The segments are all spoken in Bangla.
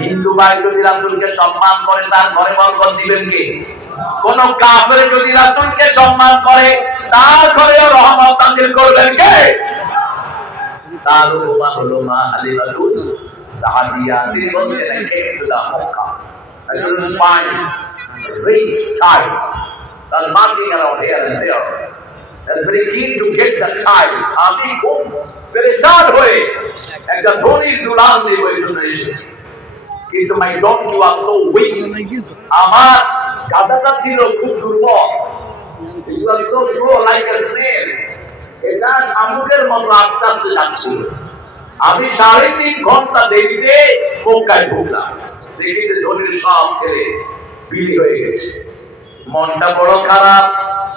হিন্দু ভাই যদি রাসূলকে সম্মান করে তার ঘরে বরকত দিবেন কে? কোন কাফের যদি রাসূলকে সম্মান করে তার ঘরেও রহমত নাযিল করবেন কে? তার উপমা হলো মা হালিমাতুস সাদিয়া। তিনি বলছেন একটুদা মক্কা, একজন fine rich child that's marching around here and there, that's very keen to get the child. আমি খুব পেরেশান হয়ে একটা ধনী দুলাল নিয়ে ওই জন্য এসেছি, কিন্তু my donkey was so weak, আমার গাধাটা ছিল খুব দুর্বল, it was so slow like a snail, এটা শামুকের মতো আস্তে আস্তে যাচ্ছিল। আমি 3.5 ঘন্টা দেরিতে মক্কায় ঢুকলাম, দেখি যে ধনীর সব ছেড়ে বিলি হয়ে গেছে। মনটা বড় খারাপ।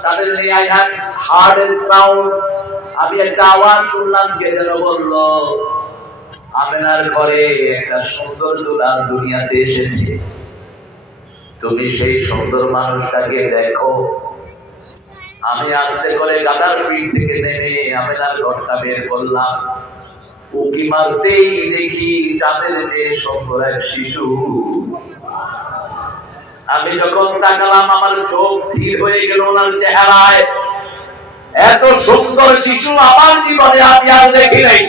suddenly I had heard a sound, আমি একটা আওয়াজ শুনলাম, কে যেন বলল আমেনার ঘরে একটা সুন্দর দুলাল দুনিয়াতে এসেছে, তুমি সেই সুন্দর মানুষটাকে দেখো। আমি আস্তে করে গাধার পিঠ থেকে নেমে আমেনার ঘরটা বের করলাম, উকি মারতেই দেখি চাঁদের যে সুন্দর এক শিশু। আমি যখন তাকালাম আমার চোখ স্থির হয়ে গেল ওনার চেহারায়। এত সুন্দর শিশু আমার জীবনে আমি আর দেখি নাই।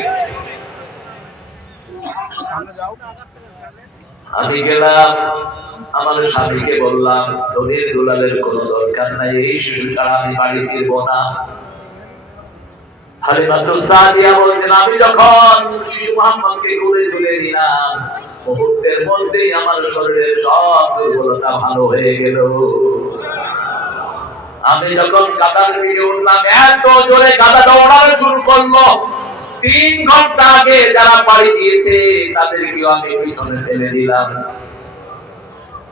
আমি গেলাম আমার স্বামীকে বললাম, ধনীর দুলালের কোনো দরকার নাই, এই শিশু ছাড়া আমি বাড়ি ফিরবো না। হালিমাতুস সাদিয়া বলছেন, আমি যখন শিশু মুহাম্মদকে কোলে তুলে নিলাম মুহূর্তের মধ্যেই আমার শরীরের সব দুর্বলতা ভালো হয়ে গেল। আমি যখন গাধার পিঠে উঠলাম এত জোরে গাধা দৌড়ানো শুরু করলো, 3 ঘন্টা আগে যারা পাড়ি দিয়েছে তাদেরকেও আমি পিছনে ফেলে দিলাম।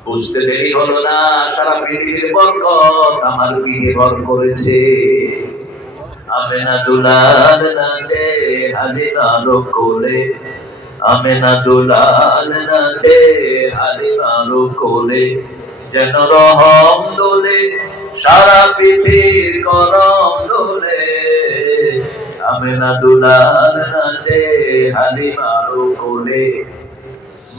বুঝতে দেরি হলো না, সারা পৃথিবীর বরকত আমার পিঠে ভর করেছে। আমেনা দুলাল নাচে হালিমার কোলে, আমেনা দুলাল নাচে হালিমার কোলে, যেন রহম দোলে সারা পৃথিবীর করম দোলে। আমেনা দুলাল নাচে হালিমার কোলে।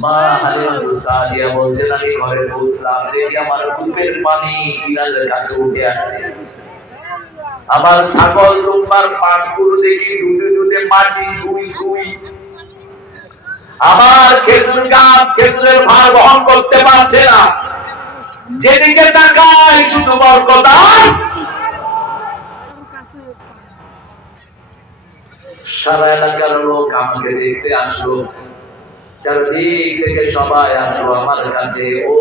মা হালিমাতুস সাদিয়া বলছেন, আমি ঘরে পৌঁছলাম, দেখি আমার বুকের পানি বিলালের কাছে উঠে আসছে। আমার ছাগল দুম্বার পাটগুলো দেখি দুধে দুধে মাটি ছুঁই ছুঁই। আমার খেজুর গাছ খেজুরের ভার বহন করতে পারছে না, যেদিকে তাকাই শুধু বরকত। সারা এলাকার লোক আমাকে দেখতে আসলো, চারদিক থেকে সবাই আসলো আমার কাছে, ও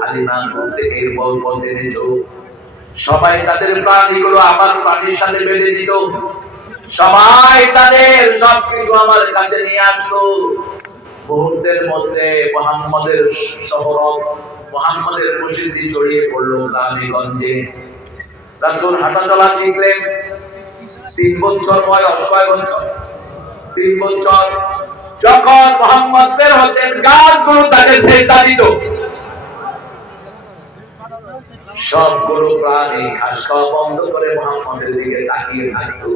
হালিমা থেকে বরকত এনেছো। সবাই তাদের প্রাণীগুলো আমার প্রাণীর সাথে বেঁধে দিত, সবাই তাদের সবকিছু আমার কাছে নিয়ে আসলো। মুহূর্তের মধ্যে মুহাম্মদের শহরত, মুহাম্মদের প্রসিদ্ধি ছড়িয়ে পড়লো গ্রামে গঞ্জে। রাসূল হাঁটা চলা শিখলেন 3 বছর বয়স, 6 বছর, 3 বছর। যখন মুহাম্মদ বের হতেন গাছগুলো তাকে সেজদা দিত, সবগুলো প্রাণী ঘাস খাওয়া বন্ধ করে মুহাম্মদের দিকে তাকিয়ে থাকতো।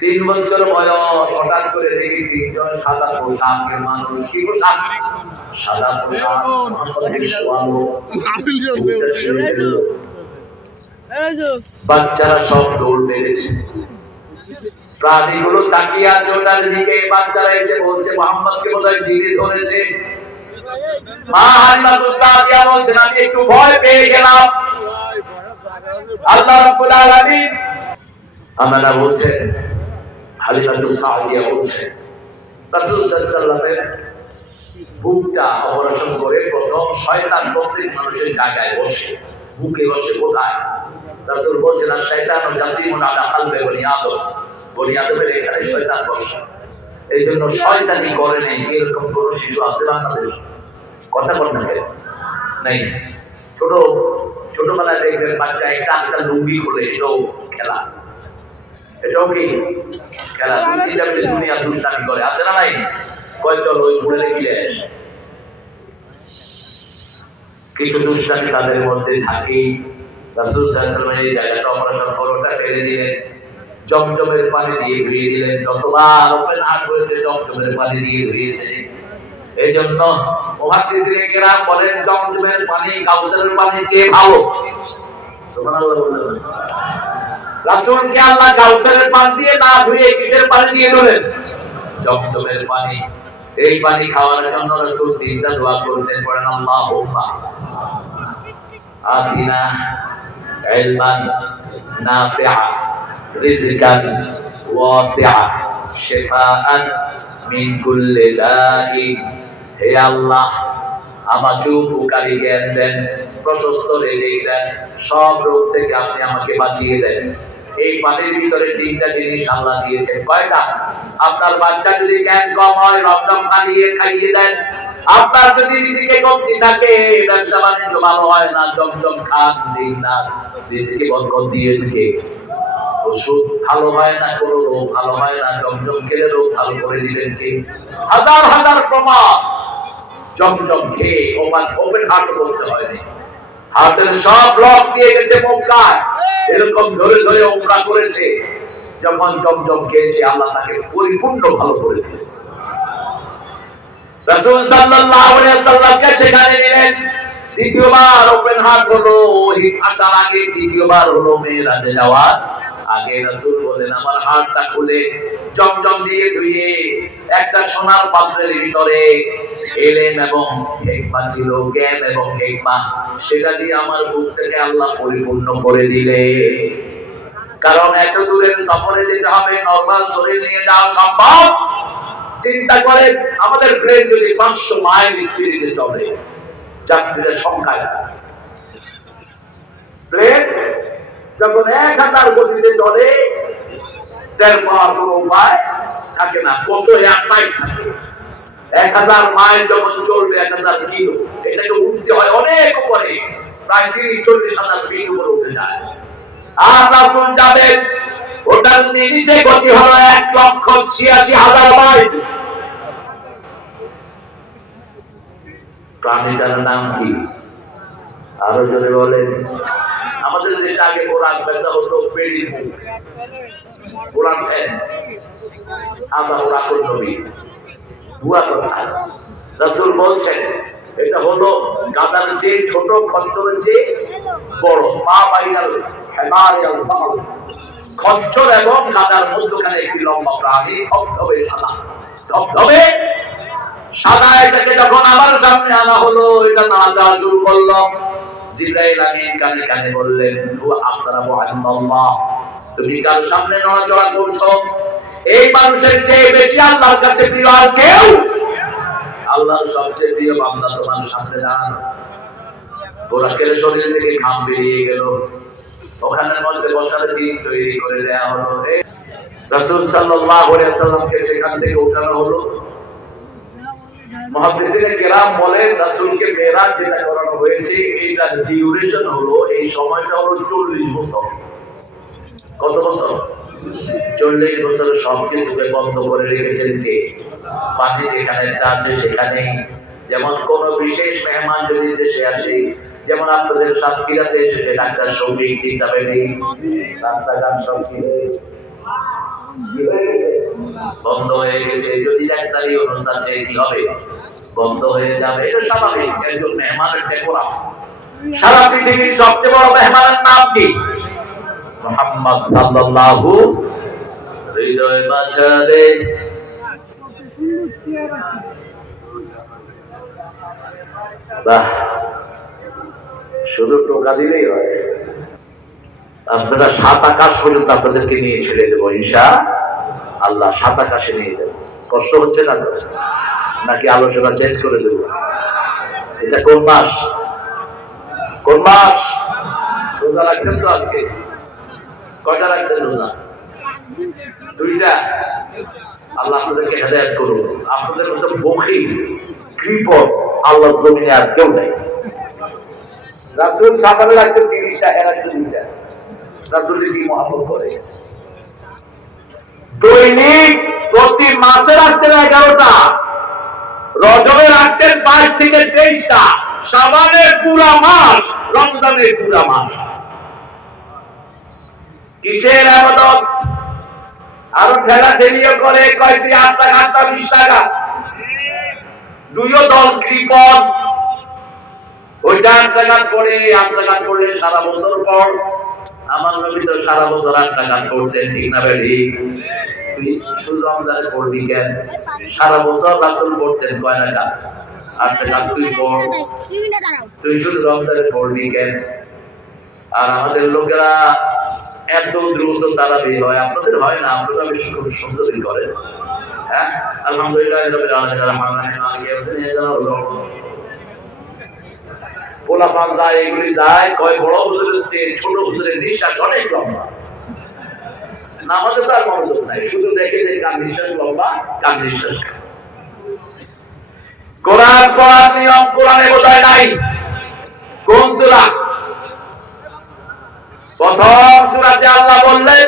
3 বছর বয়স, হঠাৎ করে দেখি 3 জন সাদা পোশাকের মানুষ, কি পোশাক? সাদা পোশাক, মুহাম্মদের সোয়ালো। বাচ্চারা সব দৌড় বেড়েছে, প্রাণীগুলো তাকিয়ে আছে ওটার দিকে। বাচ্চারা এসে বলছে মুহাম্মদকে বোধহয় জিনে ধরেছে। মা হালিমাতুস সাদিয়া বলছেন, আমি একটু ভয় পেয়ে গেলাম। আল্লাহ রাব্বুল আলামিন আমানা বলছেন, হালিমাতুস সাদিয়া বলছেন, রাসূল সাল্লাল্লাহু আলাইহি ওয়াসাল্লামের বুকটা অপারেশন করে প্রথম শয়তান প্রত্যেক মানুষের জায়গায় বসে, বুকে বসে। কোথায়? রাসূল বলছেন, শয়তান জাসিমুন আলা কলবে বনি আদম, বনি আদমের এখানে শয়তান বসে, এই জন্য শয়তানি করে নেই। এরকম কোন শিশু আছে বাংলাদেশ? কথা বল না নাই। ছোটবেলায় দেখবেন বাচ্চা একটা লুঙ্গি খুলে, এটাও খেলা, এটাও কি খেলা। দুনিয়া দুষ্টামি করে, আছে না নাই? কয় চল ওই ঘুরে গিয়ে কিছু দুষ্টামি তাদের মধ্যে থাকেই। রাসূল সাল্লাল্লাহু আলাইহি ওয়াসাল্লাম এই জায়গাটা অপারেশন করাটা ফেলে দিলেন, জমজমের পানি দিয়ে ধুয়ে দিলেন। যতবার ওপেন হার্ট হয়েছে জমজমের পানি দিয়ে ধুয়েছে। এই জন্য মুহাদ্দিসিনে কেরাম বলেন জমজমের পানি কাউসারের পানি চেয়ে ভালো। সুবহানাল্লাহ বলেন। রাসূলকে আল্লাহ কাউসারের পানি দিয়ে না ধুয়ে কিসের পানি দিয়ে ধুলেন? জমজমের পানি। এই পানি খাওয়ার জন্য রাসূল তিনটা দোয়া করতেন, পড়েন আল্লাহুম্মা আতিনা ইলমান নাফিআ রিজকান ওয়াসিআ শিফাআন মিন কুল্লি দাইন। হে আল্লাহ, আমাকে উপকারী জ্ঞান দেন, প্রশস্ত রিজিক দেন, সব রোগ থেকে আপনি আমাকে বাঁচিয়ে দেন। এই পানির ভিতরে তিনটা জিনিস আল্লাহ দিয়েছেন। কয়টা? আপনার বাচ্চা যদি জ্ঞান কম হয় রক্তম খাইয়ে দেন। আপনার যদি রিজিকে কমতি থাকে, ব্যবসা বাণিজ্য ভালো হয় না, জমজম খান দিন না, রিজিকে বরকত দিয়ে দিকে। ওষুধ ভালো হয় না, কোনো রোগ ভালো হয় না, জমজম খেলে রোগ ভালো করে দিবেন কি? হাজার হাজার প্রমাণ। জমজম খেয়ে ওপেন হার্ট করতে হয়নি, হাতের সব রক দিয়ে গেছে মক্কায়, এরকম ধরে ধরে উমরা করেছে। যখন জমজম খেয়েছে আল্লাহ তাকে পরিপূর্ণ ভালো করে দিলেন। রাসূল সাল্লাল্লাহু আলাইহি ওয়াসাল্লামকে সেখানে নিলেন। দ্বিতীয়বার ওপেন হার্ট হলো, ওই আসার আগে দ্বিতীয়বার হলো মেরাজে যাওয়ার আগে। রাসূল বলেন আমার হাতটা খুলে জমজম দিয়ে ধুয়ে একটা সোনার পাত্রের ভিতরে এলেম এবং হিকমত ছিল, জ্ঞান এবং হিকমত, সেটা দিয়ে আমার বুক থেকে আল্লাহ পরিপূর্ণ করে দিলে। কারণ এত দূরের সফরে যেতে হবে, নরমাল শরীর নিয়ে যাওয়া সম্ভব? চিন্তা করে আমাদের প্লেন যদি 500 মাইল স্পিডে চলে, যাত্রীদের সংখ্যা, প্লেন যখন 1000 গতিতে চলে, তেল পাওয়ার কোনো উপায় থাকে না। কত একটাই থাকে। 1000 মাইল যখন চলবে, 1000 কিলো, এটাকে উঠতে হয় অনেক উপরে, প্রায় 30-40 হাজার ফিট উপরে উঠে যায়। আর রাসূল যাবেন, ওটার মিনিটে গতি হলো 1,86,000 মাইল। প্রাণীটার নাম কি? আরো জোরে বলেন। আমাদের দেশে আগে কোরআন পেশা হতো পেডি মুখ, কোরআন ফ্যান, আমরা ওরাকল নবী, ভুয়া কথা। রাসূল বলছেন এটা হলো গাদার চেয়ে ছোট, খচ্চরের চেয়ে বড়। মা বাইনাল হেমারিয়াল বাল, খচ্চর এবং গাদার মধ্যখানে একটি লম্বা প্রাণী, ধবধবে সাদা, ধবধবে সাদা। এটাকে যখন আমার সামনে আনা হলো, এটা নাচা শুরু করলো। জিবরাইল আমিন কানে কানে বললেন আপনারা মুহাম্মাদুল্লাহ, তুমি কার সামনে নড়াচড়া করছো? এই মানুষের চেয়ে বেশি আল্লাহর কাছে প্রিয় আর কেউ? আল্লাহর সবচেয়ে প্রিয় বান্দা তোমার সামনে দাঁড়ানো। ওরাকের শরীর থেকে ঘাম বেরিয়ে গেল, ওখানের মধ্যে বসার দিন তৈরি করে দেয়া হলো। রাসূল সাল্লাল্লাহু আলাইহি ওয়াসাল্লামকে সেখান থেকে ওঠানো হলো। মুহাদ্দিসিনে কেরাম বলেন রাসূলকে মেরাজ যেটা করানো হয়েছে, এইটার ডিউরেশন হলো, এই সময়টা হলো 40 বছর। কত বছর? 40 বছরের সবকিছুকে বন্ধ করে রেখেছেন কে? পানি যেখানে আছে সেখানেই। যেমন কোন বিশেষ মেহমান যদি দেশে আসে, যেমন আপনাদের সাতক্ষীরাতে এসেছে ডাক্তার শফিক কিতাবেদি, রাস্তাঘাট সব বন্ধ হয়ে গেছে। যদি ডাক্তারি অনুষ্ঠান কি হবে? বন্ধ হয়ে যাবে। এটা স্বাভাবিক, একজন মেহমানের ডেকোরাম। সারা পৃথিবীর সবচেয়ে বড় মেহমানের নাম কি? মুহাম্মদ সাল্লাল্লাহু হৃদয় বাঁচারে। বাহ, শুধু টোকা দিলেই হয়। আপনারা 7 আকাশ পর্যন্ত আপনাদেরকে নিয়ে ছেড়ে দেবো ইনশাআল্লাহ। 7 আকাশে নিয়ে যাবো। কষ্ট হচ্ছে না তো? নাকি আলোচনা চেঞ্জ করে দেব? এটা কোন মাস? কোন মাস? রোজা রাখছেন তো আজকে? কয়টা রাখছেন রোজা? 2টা। আল্লাহ আপনাদেরকে হেদায়েত করুন। আপনাদের মতো বখিল, কৃপণ আল্লাহ জমিনে আর কেউ নাই। রাসূল সকালে রাখতেন 30টা, এরা 2টা। রাসূলের কি মহব্বত করে। দৈনিক প্রতি মাসে রাখতেন 11টা, রজবে রাখতেন 22 থেকে 23টা, শাবানের পুরা মাস, রমজানের পুরা মাস। কিসের ইবাদত? আরো ঠেলা ঠেলিয়ে করে, কয়টি 8 টাকা 20 টাকা দুইও দল কৃপণ। ওইটা আত্মঘাত করলে সারা বছর পর আমার নবী তো সারা বছর আত্মঘাত করতেন, ঠিক না বেড়ি? তুই শুধু রমজানে পড়বি কেন? সারা বছর রাসূল পড়তেন কয় রাকাত? আত্মঘাত তুই পড়, তুই শুধু রমজানে পড়বি কেন? আর আমাদের লোকেরা এত দ্রুত তারাবি হয়, আপনাদের হয় না, আপনারা বেশ খুব সুন্দরই করেন। হ্যাঁ, আলহামদুলিল্লাহ রাব্বিল আলামিন আর-রাহমানির রহিম মালিকি ইয়াউমিদ্দিন। পোলাপান যায়, এগুলি যায়, কয় বড় হুজুরের চেয়ে ছোট হুজুরের নিঃশ্বাস অনেক লম্বা। নামাজে তার মনোযোগ নাই, শুধু দেখে যে কার নিঃশ্বাস লম্বা, কার নিঃশ্বাস। কোরআন পড়ার নিয়ম কোরআনে বোঝায় নাই। কোন সূরা? প্রথম সূরাতে আল্লাহ বললেন,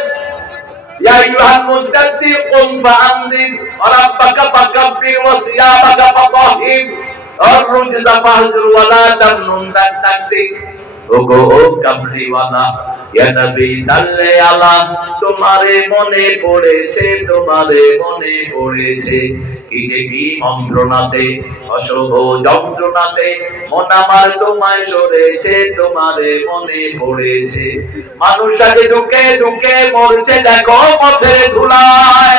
ইয়া আইয়ুহাল মুদ্দাসসির কুম ফাআনদির ওয়া রাব্বাকা ফাকাব্বির ওয়া সিয়াবাকা ফাতাহহির আর-রুজজা ফাহজুর ওয়া লা তামনুন তাস্তাকসির। ওগো ও কামলি ওয়ালা, ইয়া নবী সাল্লাল্লাহু আলাইহি, তোমারে মনে পড়েছে, তোমারে মনে পড়েছে কি মন্ত্রণাতে, অশুভ যন্ত্রণাতে মন আমার তোমায় সরেছে, তোমারে মনে পড়েছে। মানুষ আগে ঢুকে ঢুকে মরছে দেখো পথে ধুলায়,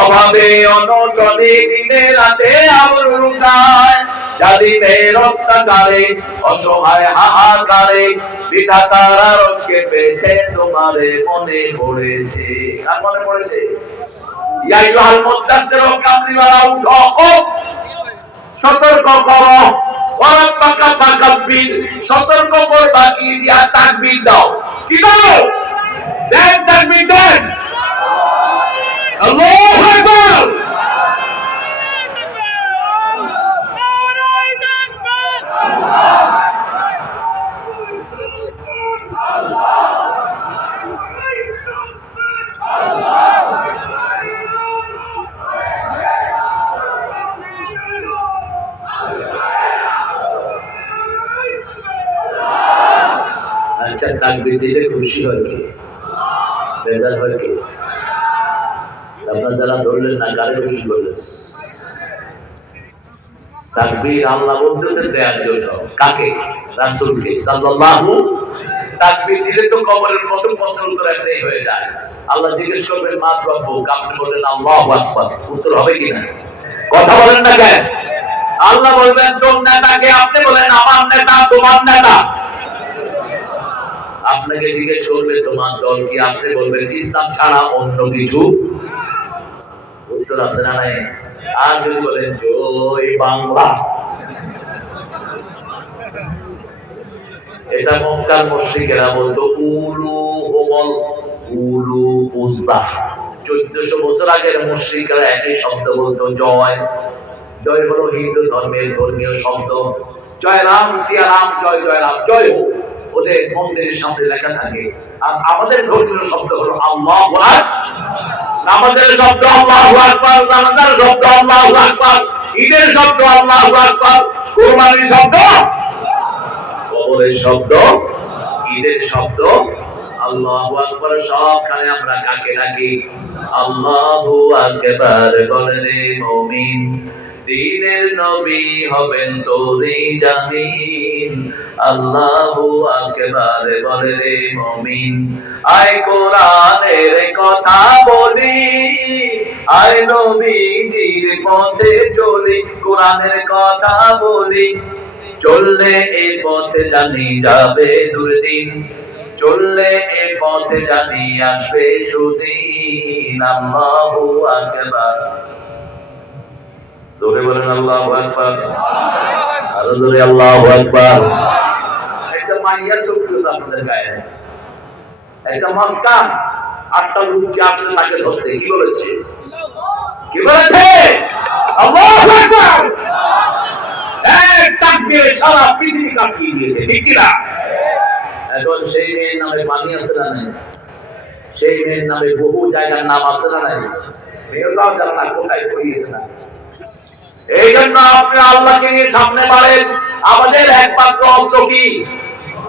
অভাবে অনটনে দিনে রাতে আবরু লুকায়, জালিমের অত্যাচারে অসহায় হাহাকারে বিধাতার আরশকে পেয়েছে, তোমারে মনে পড়েছে। কার মনে পড়েছে? ইয়া আইয়ুহাল মুদ্দাসসির কামলিওয়ালা, উঠো, সতর্ক করো, ওয়া রাব্বাকা ফাকাব্বির, সতর্ক করবা কি দিয়া? তাকবীর দাও। কি দাও? দেন, তাকবীর দেন। আল্লাহু আকবার। আচ্ছা, তাকবীর দিলে খুশি হয় কি? বেজার হয় কি? আপনারা যারা ধরলেন না, কারে খুশি করলেন? তাকবীর আল্লাহ বলতেছেন দেয়ার জন্য। কাকে? রাসূলকে সাল্লাল্লাহু। তাকবীর দিলে তো কবরের প্রথম প্রশ্ন উত্তর একটাই হয়ে যায়। আল্লাহ জিজ্ঞেস করবেন মা রব্বুক, আপনি বলেন আল্লাহু আকবার, উত্তর হবে কিনা? কথা বলেন না কেন? আল্লাহ বলবেন তোর নেতাকে, আপনি বলেন আমার নেতা, তোমার নেতা। আপনাকে জিজ্ঞেস করবে তোমার দল কি, আপনি বলবেন ইসলাম ছাড়া অন্য কিছু। উত্তর আছে না নাই? আর যদি বলেন জয় বাংলা, এটা মক্কার মুশরিকেরা বলতো উলু হুবল, উলু উযযা। 1400 বছর আগের মুশরিকরা একই শব্দ বলতো জয়। জয় হলো হিন্দু ধর্মের ধর্মীয় শব্দ। জয় রাম, সিয়া রাম, জয় জয় রাম, জয় হোক, ওদের মন্দিরের সামনে লেখা থাকে। আর আমাদের ধর্মীয় শব্দ হলো আল্লাহু আকবার। নামাজের শব্দ আল্লাহু আকবার, জানাজার শব্দ আল্লাহু আকবার, ঈদের শব্দ আল্লাহু আকবার, কুরবানির শব্দ, কবরের শব্দ, ঈদের শব্দ আল্লাহু আকবার। সবখানে আমরা কাকে ডাকি? আল্লাহু আকবার বলে রে মুমিন, দ্বীনের নবী হবেন তোরে জামিন। আল্লাহু আকবার বলে রে মুমিন, আয় কোরআনের কথা বলি, আয় নবীজির পথে চলি, কোরআনের কথা বলি, চললে এই পথে জানি যাবে দুর্দিন, চললে এই পথে জানি আসবে সুদিন। আল্লাহু আকবার। জোরে বলেন আল্লাহু আকবার। আরো জোরে আল্লাহু আকবার। একটা মাইয়ার শক্তি আপনাদের গায়ে, একটা মক্কা 8টা লোক আসছে তাকে ধরতে, কি বলেছে? কি বলেছে? আল্লাহু আকবার। এক তাকবীরে সারা পৃথিবী কাঁপিয়ে দিয়েছে, ঠিক কি না? এখন সেই মেয়ের নামে পানি আছে না নাই? সেই মেয়ের নামে বহু জায়গার নাম আছে না নাই? মেয়েরাও যারা না কোথায় পড়িয়েছে না। এই জন্য আপনি আল্লাহকে নিয়ে সামনে বাড়েন। আমাদের একমাত্র অস্ত্র কি?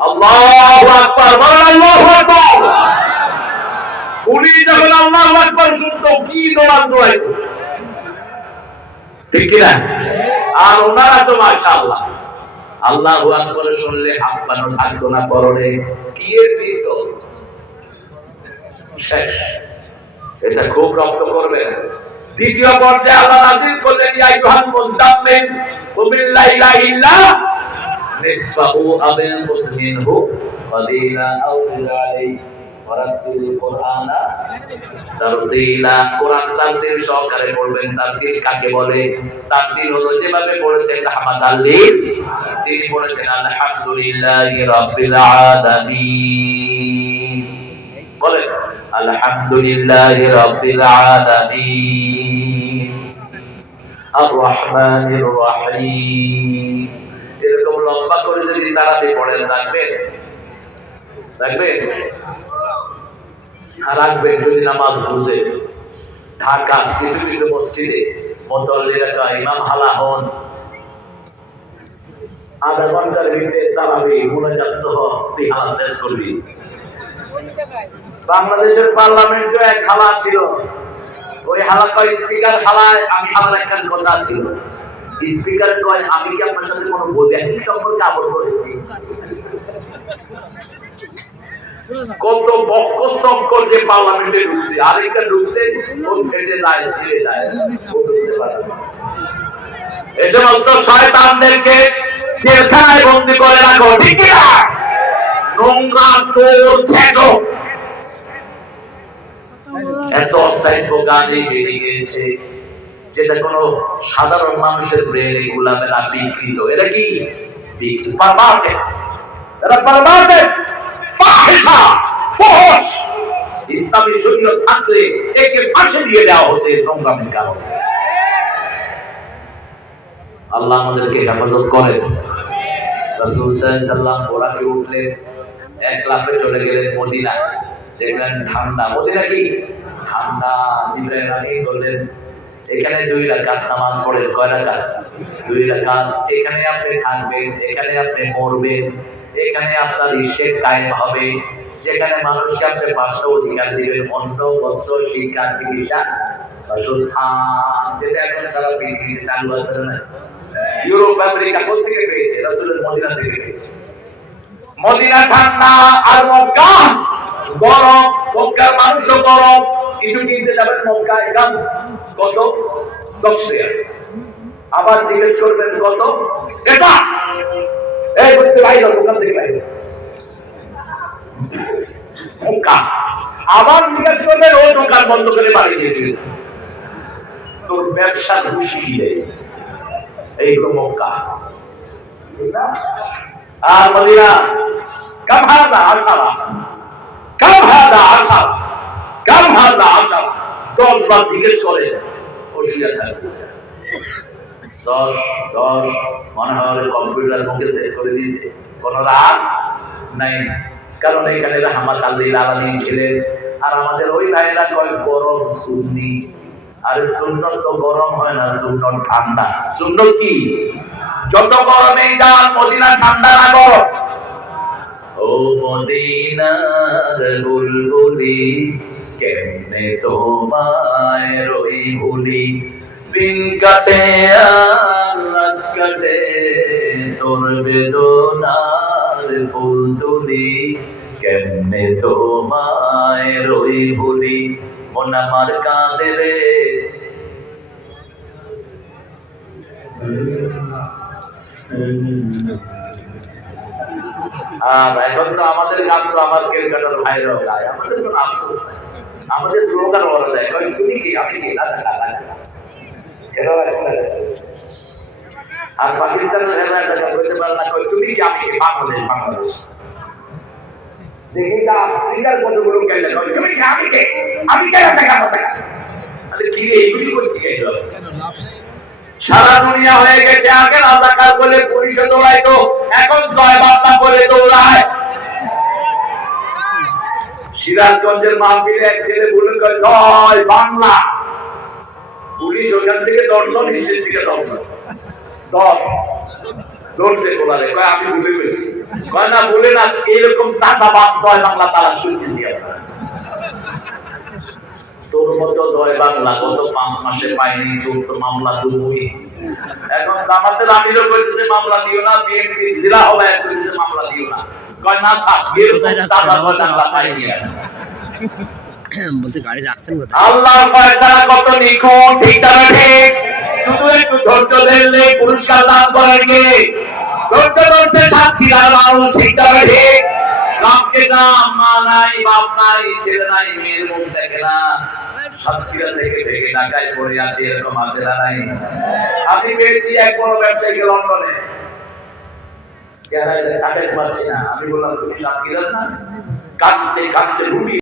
আল্লাহু আকবার। বলেন আল্লাহু আকবার। উনি যখন আল্লাহু আকবার শুনতো কি দৌড়ান দৌড়াইতো। ঠিক কিনা? আর ওনারা তো মাশাআল্লাহ আল্লাহু আকবার শুনলে হাত পানো থাকতো না পরনে, কি এর দিছো শেষ। এটা খুব রক্ত করবে। দ্বিতীয় পর্যায়ে আল্লাহ নাযিল করলেন ইয়া আইয়ুহাল মুযাম্মিল কুমিল লাইলা ইল্লা নিসফাহু আও ইনকুস মিনহু ক্বালিলা আও জিদ আলাইহি ওয়া রাত্তিল কুরআনা তারতিলা। কোরআন তারতিল সহকারে পড়বেন। তারতিল কাকে বলে? তারতিল হলো যেভাবে পড়েছেন রাহমাতাল লিল, তিনি বলেছেন আলহামদুলিল্লাহি রাব্বিল আলামিন। বলেন আলহামদুলিল্লাহি রাব্বিল আলামিন আর রহমানির রহিম। এরকম লম্বা করে যদি তারাবি পড়েন রাখবেন রাখবেন রাখবেন যদি নামাজ বুঝে। ঢাকা কিছু কিছু মসজিদে মুতাল্লিরা ইমাম হালা হন, আধা ঘন্টার ভিতরে তারাবি মুনাজাত সহ তিহালা শেষ করবি। বাংলাদেশের পার্লামেন্টে এক হালা ছিল, ওই হালা কয় স্পিকার হালায় আমি হালার একটা কথা ছিল, স্পিকার কয় আমি কি আপনার সাথে কোনো বৈজ্ঞানিক সম্পর্কে আবদ্ধ হয়েছি? কত বক্ষ চক্কর যে পার্লামেন্টে ঢুকছে, আরেকটা ঢুকছে ওর ফেটে যায় ছিঁড়ে যায়। এই সমস্ত শয়তানদেরকে জেলখানায় বন্দী করে রাখো, ঠিক না? নোংরা তোর খেটো এত অসাইড গানে বেরিয়ে গিয়েছে যেটা কোনো সাধারণ মানুষের ব্রেনে গুলাবে না, বিকৃত। এটা কি পারমাতে, এটা পারমাতে ফাহিশা ফুহশ। ইসলামী শরীয়ত থাকলে একে ফাঁসি দিয়ে দেওয়া হতে নোংরামির কারণে। আল্লাহ আমাদেরকে হেফাজত করেন। রাসূল সাল্লাল্লাহু আলাইহি ওয়াসাল্লাম ওরাকে উঠলেন, এক লাফে চলে গেলেন মদিনা। দেখলেন ঠান্ডা, মদিনা কি ঠান্ডা। জিবরাইল আমিন বললেন এখানে 2 রাকাত নামাজ পড়েন। কয় রাকাত? 2 রাকাত। এখানে আপনি থাকবেন, এখানে আপনি মরবেন, এখানে আপনার ইশক কায়েম হবে, যেখানে মানুষকে আপনি 5টা অধিকার দিবেন, অন্ন, বস্ত্র, শিক্ষা, চিকিৎসা, বাসস্থান, যেটা এখন সারা পৃথিবীতে চালু আছে না। ইউরোপ আমেরিকা কোথেকে পেয়েছে? রাসূলের মদিনা থেকে পেয়েছে। মদিনা ঠান্ডা আর মক্কা গরম। মক্কার মানুষও গরম। কিছু কিনতে যাবেন মক্কায়, দাম কত? 10 টাকা। আবার জিজ্ঞেস করবেন কত এটা? এই করতে বাইরে দোকান থেকে বাইরে মক্কা। আবার জিজ্ঞেস করবেন ওই দোকান বন্ধ করে বাড়ি গিয়েছিল। তোর ব্যবসা ঘুষিয়ে দেয়। এইগুলো মক্কা। আর মদিনা কাম হাদা আশারা, কাম হাদা আশারা, কাম হাদা আশারা। 10 বার জিজ্ঞেস করে বসিয়া থাকবে। 10 মনে হয় কম্পিউটার মুখে সেট করে দিয়েছে, কোনো রাগ নাই। কারণ এখানে রাহমাতাল লিল আলামিন ছিলেন। আর আমাদের ওই ভাইয়েরা কয় গরম সুন্নি। আর সুন্নত তো গরম হয় না, সুন্নত ঠান্ডা। সুন্নত কি? যত গরমে যান মদিনা ঠান্ডা না গরম। ও মদিনার বুলবুলি কেমনে তোমায় রই ভুলি, দিন কাটে আর রাত কাটে তোর বেদনার ফুল তুলি, কেমনে তোমায় রই ভুলি, মন আমার কাঁদে রে। আর এখন তো আমাদের গান তো আমার ক্যালকাটার ভাইরাল গায়, আমাদের কোনো আফসোস নাই। আমাদের স্লোগান বলা যায় তুমি কি আমি কি না। আর পাকিস্তানের বলতে পারে না তুমি কি আমি কি, বাংলাদেশ বাংলাদেশ। দেখি তা সিঙ্গার কতগুলো গেলে তুমি কি আমি কে, আমি কেন দেখা কথা। আরে কি রে এইগুলি করছি কেন? সারা দুনিয়া হয়ে গেছে আগে রাজাকার বলে পুলিশে দৌড়াইতো, এখন জয় বার্তা বলে দৌড়ায়। সিরাজগঞ্জের মাহফিলে এক ছেলে বলে জয় বাংলা, পুলিশ ওখান থেকে দর্শন, নিচের থেকে দর্শন দৌড়ছে কোলারে। আমি ভুলে গেছি, কয় না বলে না এরকম টাকা বাদ জয় বাংলা তারা শুনতেছি। তোর মতো জয় বাংলা গত 5 মাসে পাইনি, তোর তো মামলা দুই। এখন জামাতের আমিরও কইতেছে মামলা দিও না, বিএনপি জেলা হবে কইতেছে মামলা দিও না। কয় না স্যার এরকম দাদা বাংলা পাইনি। বলতে গাড়ি রাখছেন কোথায়? আল্লাহর ফয়সালা কত নিখুঁত, ঠিক না ঠিক? শুধু একটু ধৈর্য ধরলে পুরস্কার দান করেন কে? ধৈর্য ধরছে সাক্ষীরা মানুষ, ঠিক না ঠিক? বাপকে না, মা নাই, বাপ নাই, ছেলে নাই, মেয়ের মুখ দেখে না, সাক্ষীরা থেকে থেকে ঢাকায় পড়ে আছে, এরকম আছে না নাই? আমি পেয়েছি এক বড় ব্যবসায়ীকে লন্ডনে, টাকায় পাচ্ছি না, আমি বললাম তুমি সাক্ষীরা না, কাঁদতে কাঁদতে রুটি